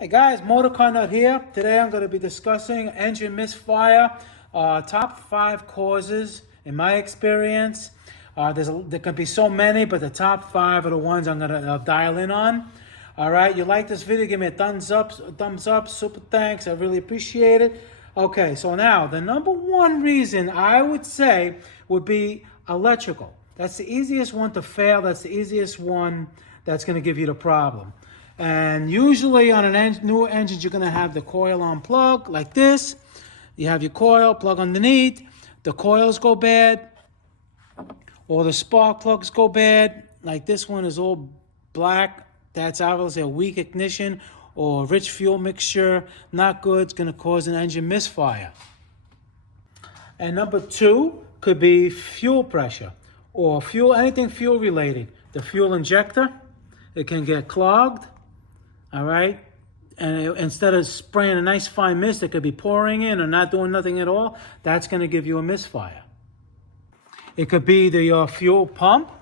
Hey guys, Motor Car Nut here. Today I'm going to be discussing engine misfire, top 5 causes in my experience. There can be so many, but the top 5 are the ones I'm going to dial in on. All right, you like this video, give me a thumbs up, super thanks, I really appreciate it. Okay, so now the number one reason I would say would be electrical. That's the easiest one to fail. That's the easiest one that's going to give you the problem. And usually on newer engines, you're going to have the coil on plug like this. You have your coil plug underneath. The coils go bad, or the spark plugs go bad. Like this one is all black. That's obviously a weak ignition or rich fuel mixture. Not good. It's going to cause an engine misfire. And number 2 could be fuel pressure or anything fuel related. The fuel injector, it can get clogged. All right, and instead of spraying a nice fine mist that could be pouring in or not doing nothing at all, that's going to give you a misfire. It could be your fuel pump.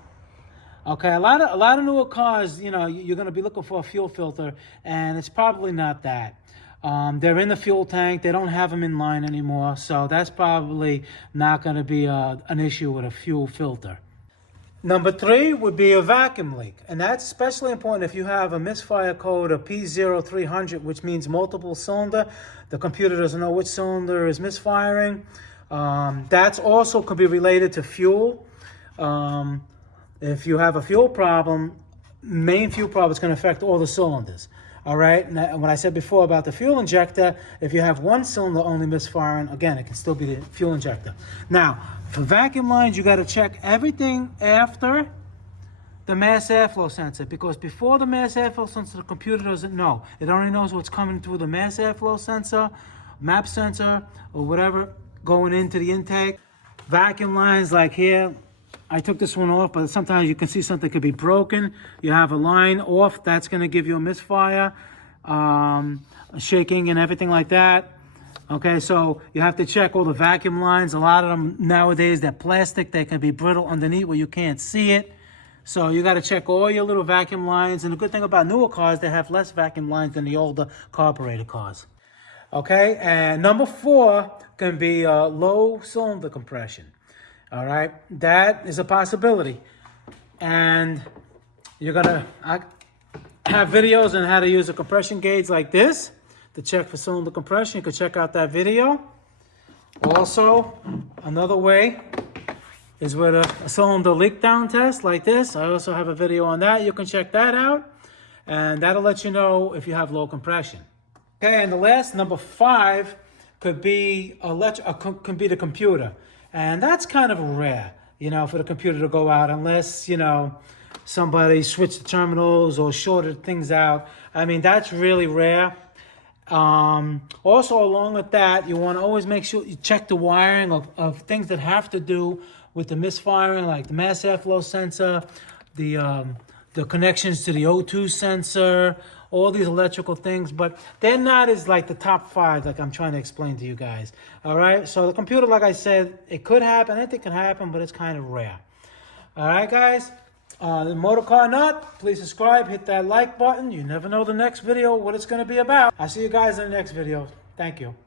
Okay, a lot of newer cars, you know, you're going to be looking for a fuel filter, and it's probably not that. They're in the fuel tank. They don't have them in line anymore, so that's probably not going to be an issue with a fuel filter. Number 3 would be a vacuum leak, and that's especially important if you have a misfire code of P0300, which means multiple cylinder. The computer doesn't know which cylinder is misfiring. That's also could be related to fuel. If you have a fuel problem, main fuel problem is going to affect all the cylinders. All right, and what I said before about the fuel injector, if you have one cylinder only misfiring, again, it can still be the fuel injector. Now, for vacuum lines, you got to check everything after the mass airflow sensor, because before the mass airflow sensor, the computer doesn't know. It only knows what's coming through the mass airflow sensor, map sensor, or whatever going into the intake. Vacuum lines like here, I took this one off, but sometimes you can see something could be broken. You have a line off, that's going to give you a misfire, shaking and everything like that. Okay, so you have to check all the vacuum lines. A lot of them nowadays, they're plastic. They can be brittle underneath where you can't see it. So you got to check all your little vacuum lines. And the good thing about newer cars, they have less vacuum lines than the older carbureted cars. Okay, and number 4 can be low cylinder compression. All right, that is a possibility. And you're gonna have videos on how to use a compression gauge like this to check for cylinder compression. You can check out that video. Also, another way is with a cylinder leak down test like this. I also have a video on that. You can check that out, and that'll let you know if you have low compression. Okay, and the last, number 5, could be the computer. And that's kind of rare, you know, for the computer to go out unless, you know, somebody switched the terminals or shorted things out. I mean, that's really rare. Also, along with that, you want to always make sure you check the wiring of things that have to do with the misfiring, like the mass airflow sensor, the connections to the O2 sensor, all these electrical things, but they're not as like the top 5 like I'm trying to explain to you guys. All right, so the computer, like I said, it could happen, anything can happen, but it's kind of rare. All right, guys, the Motor Car Nut, please subscribe, hit that like button. You never know the next video, what it's going to be about. I'll see you guys in the next video. Thank you.